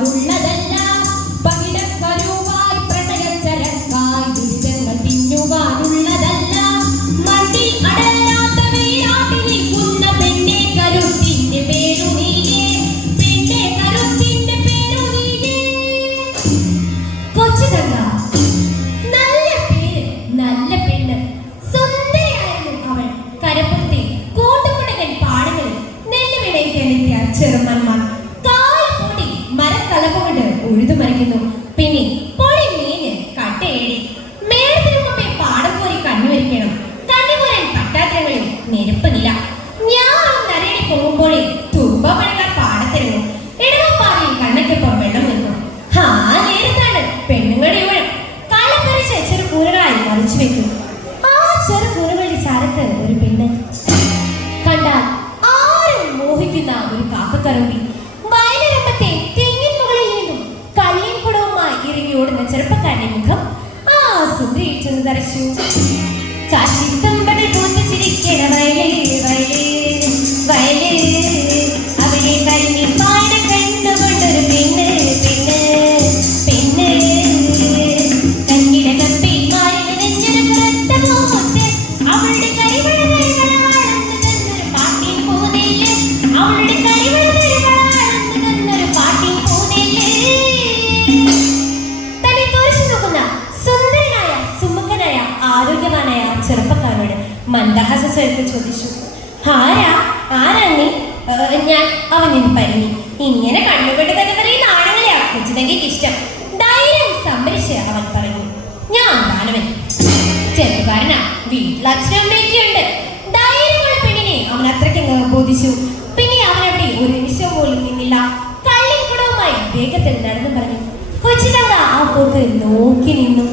തിന്നുവാനുള്ളതല്ല, പകിടക്കരുവായി പ്രണയച്ചരക്കായി ദുരിതങ്ങൾ തിന്നുവാനുള്ളതല്ല. മണ്ണിൽ അടരാത്ത വേരാട്ടി നിൽക്കുന്ന പെണ്ണെ കരുത്തിന്റെ പേരു നീയേ, പെണ്ണെ കരുത്തിന്റെ പേരു നീയേ. കൊച്ചുതങ്ക നല്ല പേര്, നല്ല പെണ്ണ്, സുന്ദരിയായിരുന്നു അവൾ. കരപ്പുറത്തെ കൂട്ടുകുടകൻ പാടങ്ങളിൽ നെല്ല് വിളയിക്കാനെത്തിയ ചെറുമന്മാർ കാലപ്പൂടി മരക്കലപ്പുകൊണ്ട് ഉഴുതുമറിക്കുന്നു. പിന്നെ പൊടി മീന് കട്ടയേടി മേടത്തിനു മുമ്പേ പാടം പോരി കണ്ണുവരിക്കണം. കണ്ണുപോരാൻ പട്ടാത്തരങ്ങളിൽ നെരുപ്പനില്ല. ഞാൻ നരയടി പോകുമ്പോഴേ തുമ്പ പണിക്കാർ പാടത്തിരുന്നു. ഇടവപ്പാറയിൽ കണ്ണയ്ക്കൊപ്പം വെള്ളം വെക്കും. ആ നേരത്താണ് പെണ്ണുങ്ങളുടെ ഇവൾ കളപ്പറിച്ച് ചെറു കൂരകളായി മറിച്ചു വെക്കും. ആ ചെറു കൂരകളുടെ ചാരത്ത് ഒരു പെണ്ണ് കണ്ടാൽ ആരും മോഹിക്കുന്ന ഒരു കാക്കക്കറുമ്പി. വയലരമ്പത്തെ തെങ്ങിൻ മുകളിൽ നിന്നും കല്ലിൻ കുടവുമായി ഇറങ്ങി ഓടുന്ന ചെറുപ്പക്കാരന്റെ മുഖം ആ സുന്ദരി ചെന്ന് തരച്ചു. കാശിത്തമ്പടി പൂത്ത് ചിരിക്കണ വയലേ വയലേ വയലേ, അവരെ കരിഞ്ഞി പാട കണ്ടുകൊണ്ടൊരു പെണ്ണ് പെണ്ണ് പെണ്ണ്. കണ്ണിട കപ്പി മാറിന് നെഞ്ചിന് പുറത്ത പോത്ത്, അവളുടെ കരിവളകളാണെന്ന് തന്നൊരു പാട്ടിൻ പൂനെല്ല്, അവളുടെ കരിവളകളാണെന്ന് തന്നൊരു പാട്ടിൻ പൂനെല്ല്. തന്നെ തുറച്ചു നോക്കുന്ന സുന്ദരനായ സുമുഖനായ ആരോഗ്യവാനായ ചെറുപ്പക്കാരോട് മന്ദഹാസ സ്വരത്തിൽ ചോദിച്ചു, ആരാ ആരാ നീ? ഞാൻ അവൻ നിന്ന് പരിങ്ങി. ഇങ്ങനെ കണ്ണുകൊണ്ട് തന്നെ പറയുന്ന ആണുങ്ങളെയാ കൊച്ചുതങ്കയ്ക്ക് ഇഷ്ടം. ധൈര്യം സംഭരിച്ച് അവൻ പറഞ്ഞു, ഞാൻ ദാനവൻ. ചെറുപ്പക്കാരനാ, വീട്ടിൽ അച്ഛനും അമ്മയൊക്കെ ഉണ്ട്. ധൈര്യമുള്ള പെണ്ണിനെ അവൻ അത്രയ്ക്ക് ബോധിച്ചു. പിന്നെ അവനവിടെ ഒരു നിമിഷം പോലും നിന്നില്ല. കള്ളിൻ കുടവുമായി വേഗത്തിൽ നടന്നു പറഞ്ഞു. കൊച്ചുതങ്ക ആ പോക്ക് നോക്കി നിന്നു.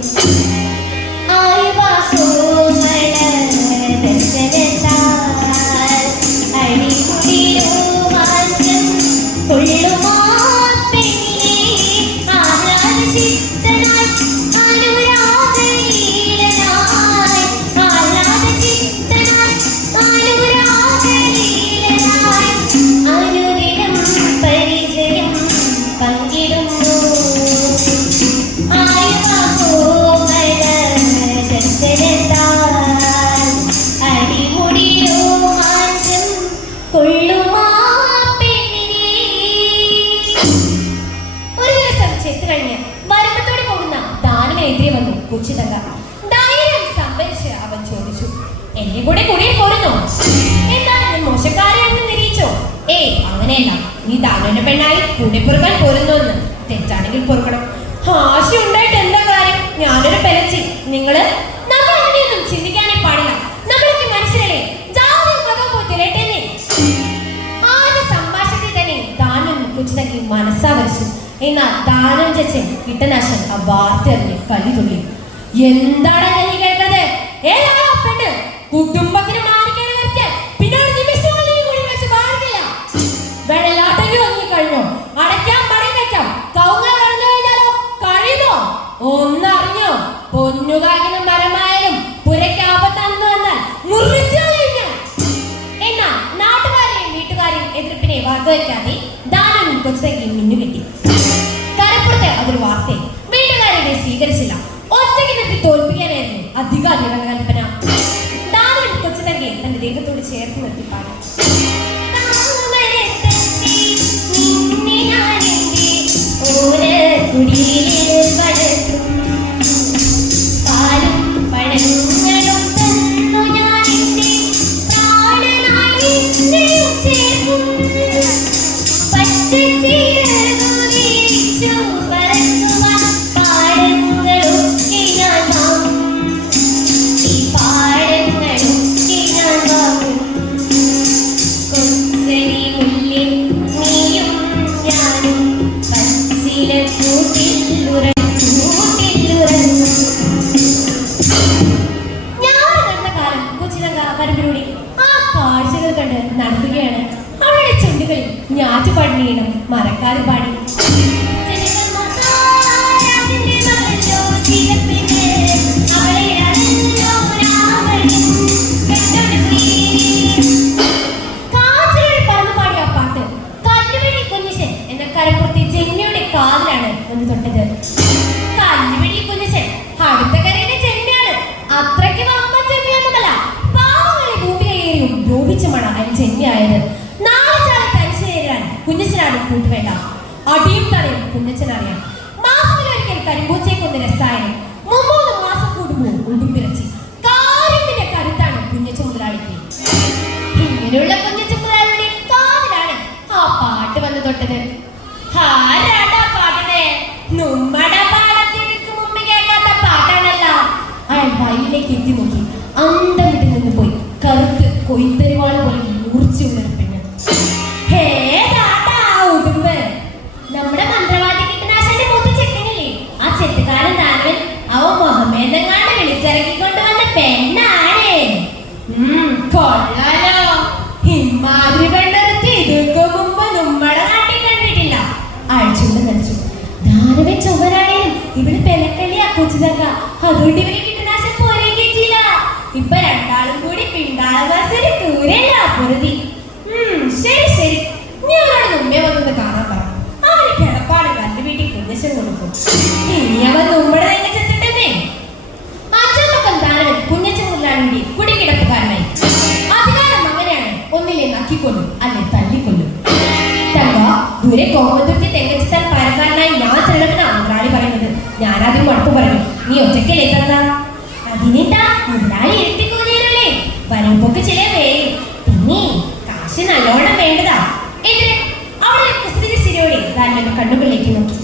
ധൈര്യം സംഭരിച്ച് അവൻ ചോദിച്ചു, എന്റെ കൂടെ കുടിയിൽ പോരുന്നോ? എന്താ മോശക്കാരെയാണെന്ന് നിരീച്ചോ? ഏയ് അങ്ങനെയല്ല, നീ ദാനവന്റെ പെണ്ണായി കൂടെ പൊറുക്കാൻ പോരുന്നോന്ന്. തെറ്റാണെങ്കിൽ പൊറുക്കണം. ആശ ഉണ്ടായിട്ട് എന്താ കാര്യം? ഞാനൊരു പെലച്ചി. നമ്മൾ അങ്ങനെയൊന്നും ചിന്തിക്കാനേ പാടില്ല. നമ്മളൊക്കെ മനുഷ്യരല്ലേ, ജാതി മതം പോത്തിരട്ടെന്നെ. ആദ്യ സംഭാഷണത്തിൽ തന്നെ ദാനം കൊച്ചുതക്കി മനസ്സാ വരച്ചു. എന്നാൽ ദാനം ചേച്ചൻ കീട്ടനാശൻ ആ വാർത്ത അറിഞ്ഞ് കലി തുള്ളി. എന്താണ് നീ കേൾക്കുന്നത്? പെണ്ണ് കുടുംബത്തിന് മാറിക്കാൻ നിർത്തിയാൽ പിന്നെ വെള്ളാട്ടേക്ക് വന്നു കഴിഞ്ഞോ? അടയ്ക്കാൻ പടം വെക്കാം. കൗങ്ങ കളഞ്ഞു കഴിഞ്ഞാലോ കഴിയുമോ? ഒന്നറിഞ്ഞോ? പൊന്നുകാകിന് മരമായാലും പുരയ്ക്കാപത്തന്ന് വന്നാൽ മുറിച്ചു കഴിഞ്ഞു. എന്നാൽ നാട്ടുകാരെയും വീട്ടുകാരെയും എതിർപ്പിനെ വകവയ്ക്കാതെ ദാനം കൊച്ചയ്ക്ക് മിന്നുകെട്ടി. കരപ്പുറത്ത് അതൊരു വാർത്തയെ വീട്ടുകാരെ സ്വീകരിച്ചില്ല. ഒറ്റയ്ക്ക് നിർത്തി തോൽപ്പിക്കാനായിരുന്നു അധികാരികളുടെ കൽപ്പന. ദാനവൻ കൊച്ചുതങ്കയെ തന്റെ ദേഹത്തോട് ചേർത്ത് നിർത്തി പാടി. ഞാറ്റുപാടിനീണം മരക്കാർ പാടി. കാറ്റിലൂടെ പറന്നു പാടിയ പാട്ട് കല്ലുവഴി കുഞ്ഞിശൻ എന്ന കരപ്പുറത്തെ ജന്യയുടെ കുഞ്ഞച്ചനാണ് കൂട്ടുവേണ്ട. അടിയും തടയും കുഞ്ഞച്ചനറിയാം. മാസത്തിലൊരിക്കൽ കരിമ്പൂച്ചയെ കൊന്ന രസായനം 3 മാസം കൂടുമ്പോൾ ഉടുമ്പിറച്ചി. കാര്യത്തിന്റെ കരുത്താണ് കുഞ്ഞച്ച മുതലാളിക്ക്. ഇങ്ങനെയുള്ള കുഞ്ഞച്ച മുതലാളിയുടെ കാതിലാണ് ആ പാട്ട് വന്നു തൊട്ടത്. ആരാടാ പാട്ടത്? നമ്മുടെ പാടത്തിനു മുമ്പ് കേൾക്കാത്ത പാട്ടാണല്ല. അയാൾ വയലിലേക്ക് എത്തി നോക്കി. അന്തം വിട്ട് നിന്ന് പോയി. കറുത്ത് കൊയ്ത്തരിവാള് പോലെ മൂർച്ചയുള്ളൊരു പെണ്ണ്. ഉടുമ്പ് നമ്മുടെ മന്ത്രവാദി കീടനാശിന്റെ മൂത്ത ചെക്കനില്ലേ, ആ ചെത്തുകാരൻ താനവൻ അവൻ മുഹമ്മേദെങ്ങാണ്ട് വിളിച്ചിറക്കിക്കൊണ്ട് വന്ന പെണ്ണാണേ. കൊള്ളാലോ. ഇമാതിരി പെണ്ണൊരുത്തി ഇതൊക്കെ മുമ്പ് നമ്മുടെ നാട്ടിൽ കണ്ടിട്ടില്ല. അഴിച്ചുകൊണ്ട് നടിച്ചു. ദാനവൻ ചൊവ്വനാണേലും ഇവിടെ പെലക്കളിയാ കൊച്ചുതക്ക. അതുകൊണ്ട് ഇവര് കീടനാശം പോരേ കേട്ടില്ല. ഇപ്പൊ രണ്ടാളും കൂടി പിണ്ടാളവാസര് ദൂരല്ല പൊറുതി. ശരി ശരി, ഞാനോട് മുമ്പേ വന്നത് കാണാൻ പറഞ്ഞു. അവന് കിടപ്പാട് കല്ല് വീട്ടിൽ കുഞ്ഞച്ചൻ കൊടുക്കും. ഇനി അവൻ നമ്മുടെ തന്നെ ചെത്തിട്ടെന്നേ. അച്ഛനൊപ്പം താനവൻ കുഞ്ഞച്ചൻ മുതലാളിയുടെ കുടികിടപ്പുകാരനായി. അധികാരം അങ്ങനെയാണ്, ഒന്നിലെ നക്കിക്കൊല്ലും അല്ലെ തല്ലിക്കൊല്ലും. തങ്ക ദൂരെ കോമതുർത്തി തെങ്ങച്ചിത്താൻ പരക്കാരനായി ഞാൻ ചെല്ലണമെന്നാ മുതലാളി പറയുന്നത്. ഞാനതിന് മടുപ്പ് പറഞ്ഞു. നീ ഒറ്റയ്ക്കല്ലേ തന്ന? അതിനെന്താ, മുതലാളി എത്തിക്കൂലിയല്ലേ. വരുമ്പൊക്കെ ചില വേയും. പിന്നെ കാശ് നല്ലോണം വേണ്ടതാ. എന്തിന്? അവിടെ കുസൃതി ശരിയോടെ താൻ കണ്ണുകളിലേക്ക് നോക്കി.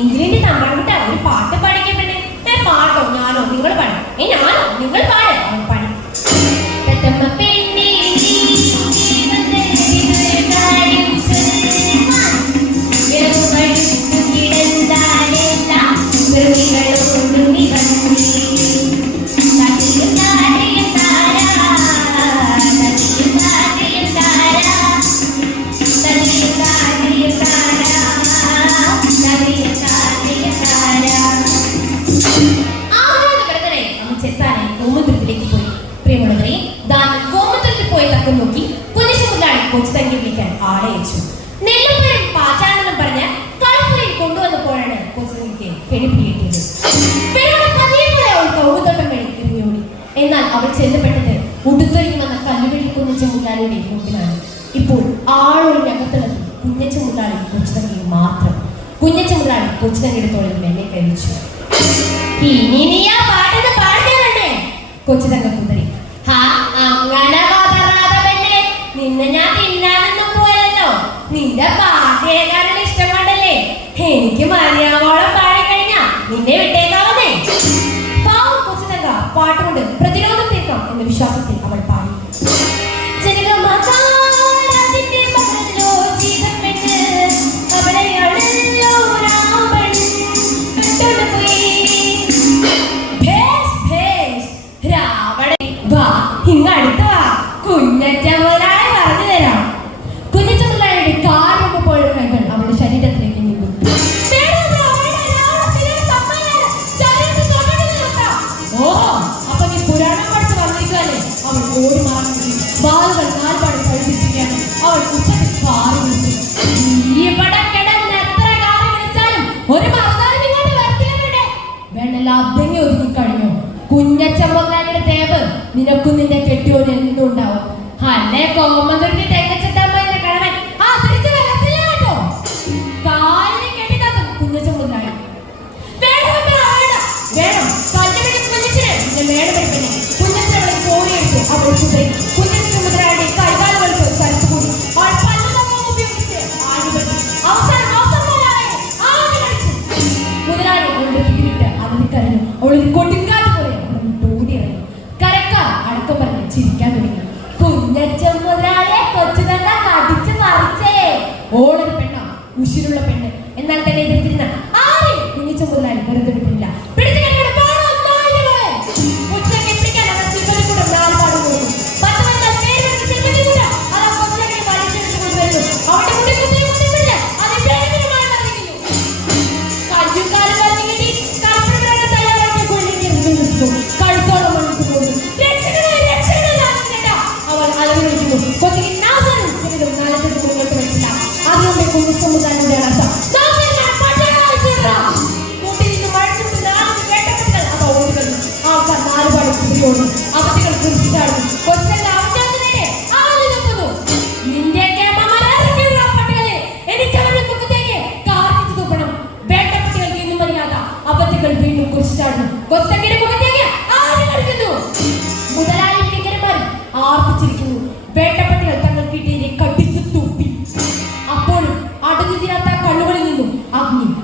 എങ്കിലെന്റെ തമ്പ്രാൻകുട്ട ഒരു പാട്ട് പാടിക്കപ്പെടേ. പാട്ടോ ഞാനോ നിങ്ങൾ പാടും? ഞാനോ നിങ്ങൾ പാട്? അവൻ പാടി. നോക്കി കുഞ്ഞച്ച മുതലാളി കൊച്ചു തങ്കി വിളിക്കാൻ ആളെ അയച്ചു. നെല്ലുപുരം പാച്ചാണെന്ന് പറഞ്ഞ് കളപ്പുരയിൽ കൊണ്ടുവന്നപ്പോഴാണ് കൊച്ചു തങ്കിക്ക് കെണിപ്പിടിയേറ്റത്. അവൾ കൗമുത്തോട്ടം വഴി ഇറങ്ങിയോടി. എന്നാൽ അവൾ ചെല്ലപ്പെട്ടത് ഉടുത്തൊരുങ്ങി വന്ന കല്ലുവെള്ളി കുഞ്ഞച്ച മുതലാളിയുടെ മുമ്പിലാണ്. ഇപ്പോൾ ആളൊഴിഞ്ഞകത്തിളത്തിൽ കുഞ്ഞച്ച മുതലാളി കൊച്ചു തങ്കി മാത്രം. കുഞ്ഞച്ച മുതലാളി കൊച്ചു തങ്കിയുടെ തോളിൽ മെല്ലെ കഴിച്ചു. ഇനി നീ ആ പാട്ടത് പാടുന്നേ? കൊച്ചു തങ്ക കുതിരി. അങ്ങനെ നിന്നെ ഞാൻ തിന്നാനൊന്നും പോയല്ലോ. നിന്റെ പാട്ട് കേൾക്കാനുള്ള ഇഷ്ടം കൊണ്ടല്ലേ എനിക്ക് മര്യാദയോളം പാടിക്കഴിഞ്ഞാ നിന്നെ വിട്ടേക്കാവുന്നേ. പാവം കൊച്ചു തങ്ക പാട്ടുകൊണ്ട് പ്രതിരോധം തീർക്കാം എന്ന വിശ്വാസത്തിൽ അവൾ പാടി. കുഞ്ഞച്ച മുതലാളി പറഞ്ഞു തരാം. കുഞ്ഞച്ച മുതലാളിയുടെ കാരണപ്പോൾ കൈകൾ അവളുടെ ശരീരത്തിലേക്ക് നീങ്ങും. ഓഹോ, അപ്പൊ നീ പുരാണം പഠിച്ച് വന്നിരിക്കാല്ലേ? അവൾ ഓടി മാറി ബാലുകൾ നാൽപ്പാട് പഠിപ്പിച്ചിരിക്കുകയാണ്. അവൾ ഉച്ചത്തിൽ കാറി വിളിച്ചു. ഇവിടെ കിടന്ന് എത്ര കാറി വിളിച്ചാലും ഒരു മറുകാലം ഇങ്ങോട്ട് വരത്തില്ല. വേണ്ടല്ല, അതെങ്ങി ഒതുക്കി കഴിഞ്ഞു. കുഞ്ഞച്ച മുതലാളിയുടെ തേവ് നിനക്കും നിന്റെ കെട്ടിയോന് എന്നും ഉണ്ടാവും. അല്ലേ കോമന്തുരുത്തി തെങ്ങച്ചത്തമ്മന്റെ കടവൻ ആ തിരിച്ചു വരത്തില്ല കേട്ടോ. കാലിനെ കെട്ടിത്താത്തും കുഞ്ഞച്ച മുതലാളി. വേണം കല്ലുപിടി കുഞ്ഞച്ചിന് വേണമെടുക്കണേ. കുഞ്ഞച്ചവളെ കോരിയെടുത്ത് അവൾ കുതിരി. കുഞ്ഞച്ച മുതലാളിയുടെ കൈകാലുകൾക്ക് കരുത്തുകൂടി. അവൾ പല്ലുതമ്മ ഉപയോഗിച്ച് ആടുപറ്റി അവസാനം ആകെ കഴിച്ചു. മുതലാളി അവളുടെ പിടിവിട്ട് അവന് കരഞ്ഞു. അവളൊരു കൊടുങ്കാറ്റ് പോലെ ഓടിയിറങ്ങി. കരക്കാർ അടക്കം പറഞ്ഞ് ചിരിക്കാൻ തുടങ്ങി. കുഞ്ഞച്ച മുതലാളിയെ കൊച്ചു തന്നെ കടിച്ചു മറിച്ചേ. ഓളൊരു പെണ്ണ, ഉശിരുള്ള പെണ്ണ്. എന്നാൽ തന്നെ എതിർത്തിരുന്ന ആരെയും കുഞ്ഞച്ച മുതലാളി വെറുതെ വിട്ടില്ല. അവളുടെ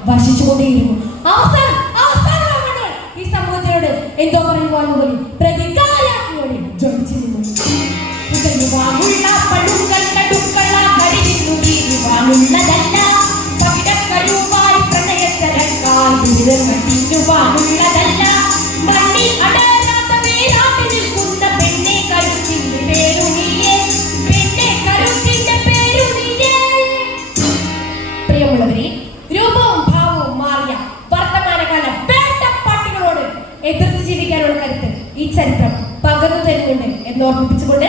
വർഷിച്ചുകൊണ്ടേയിരുന്നു. അവസാനം അവസാനം ഈ സമൂഹത്തിനോട് എന്തോ പറയുവാൻ പോലും പ്രതികാരാജ്ഞയോടെ ജ്വലിച്ചിരുന്നു. ഉതരുവാനുള്ള പടുക്കൾ കടുക്കള കരിഞ്ഞു വീഴുവാനുള്ളതല്ല, പകിടക്കരുവായി പ്രണയച്ചരക്കായി തിന്നുവാനുള്ളതല്ല. മണ്ണിൽ അടരാത്ത വേരാട്ടി നിൽക്കുന്ന പെണ്ണെ കരുത്തിന്റെ പേരുണിയെ, പെണ്ണെ കരുത്തിന്റെ പേരുണിയെ. പ്രിയമുള്ളവരെ, രൂപവും ഭാവവും മാറിയ വർത്തമാനകാല വേട്ടപ്പാട്ടികളോട് എതിർത്ത് ജീവിക്കാനുള്ള കരുത്ത് ഈ ചരിത്രം പകർന്നു തരുന്നുണ്ട് എന്നോർമ്മിപ്പിച്ചുകൊണ്ട്